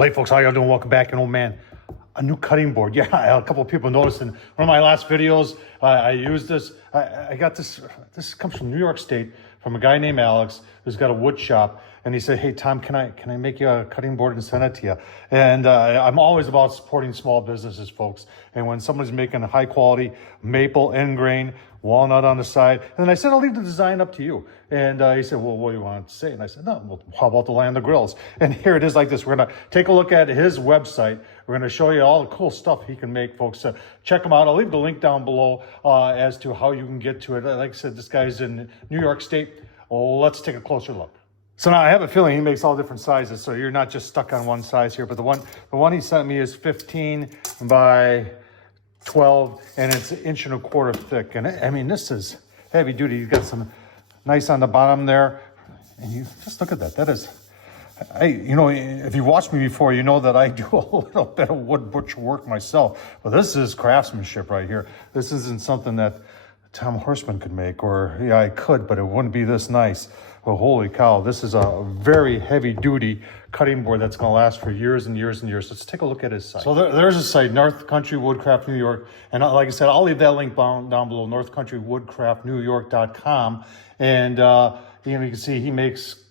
Hey folks, how y'all doing? Welcome back. And oh man, a new cutting board. Yeah, a couple of people noticed in one of my last videos, I used this. I got this. This comes from New York State from a guy named Alex who's got a wood shop. And he said, hey Tom, can I make you a cutting board and send it to you? And I'm always about supporting small businesses, folks. And when somebody's making a high quality maple end grain, walnut on the side, and then I said, I'll leave the design up to you. And he said, well, what do you want to say? And I said, no, well, how about the land of grills? And here it is like this. We're going to take a look at his website. We're going to show you all the cool stuff he can make, folks. Check him out. I'll leave the link down below as to how you can get to it. Like I said, this guy's in New York State. Let's take a closer look. So now I have a feeling he makes all different sizes, so you're not just stuck on one size here. But the one he sent me is 15 by 12, and it's 1.25 inches thick. And I mean, this is heavy duty. You've got some nice on the bottom there, and you just look at that. That is, if you watched me before, you know that I do a little bit of wood butcher work myself. But this is craftsmanship right here. This isn't something that Tom Horsman could make, or yeah, I could, but it wouldn't be this nice. Well, holy cow, this is a very heavy-duty cutting board that's going to last for years and years and years. Let's take a look at his site. So there's a site, North Country Woodcraft New York. And like I said, I'll leave that link down below, northcountrywoodcraftnewyork.com. And you can see he makes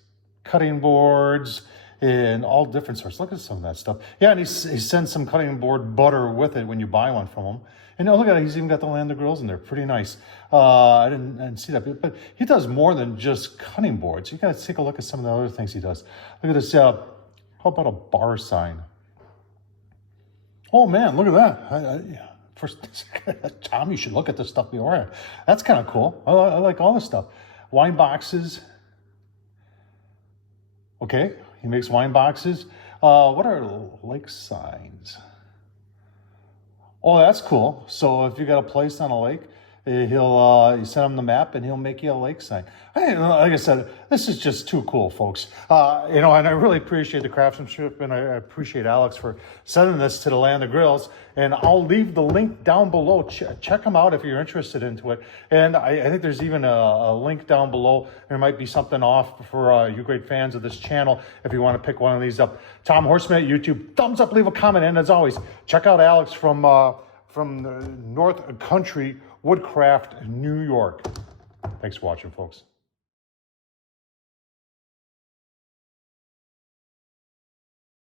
cutting boards in all different sorts. Look at some of that stuff. Yeah, and he sends some cutting board butter with it when you buy one from him. And look at it, he's even got the land of grills in there. Pretty nice. I didn't see that, but he does more than just cutting boards. You got to take a look at some of the other things he does. Look at this. How about a bar sign? Oh man, look at that. First, Tom, you should look at this stuff beforehand. That's kind of cool. I like all this stuff. Wine boxes. Okay, he makes wine boxes. What are lake signs? Oh, that's cool. So if you got a place on a lake, he'll you send him the map and he'll make you a lake sign. Like I said, this is just too cool, folks. And I really appreciate the craftsmanship, and I appreciate Alex for sending this to the Land of Grills. And I'll leave the link down below. Check them out if you're interested into it. And I think there's even a link down below. There might be something off for you great fans of this channel if you want to pick one of these up. Tom Horsman at YouTube. Thumbs up, leave a comment, and as always, check out Alex from the North Country Woodcraft New York. Thanks for watching, folks.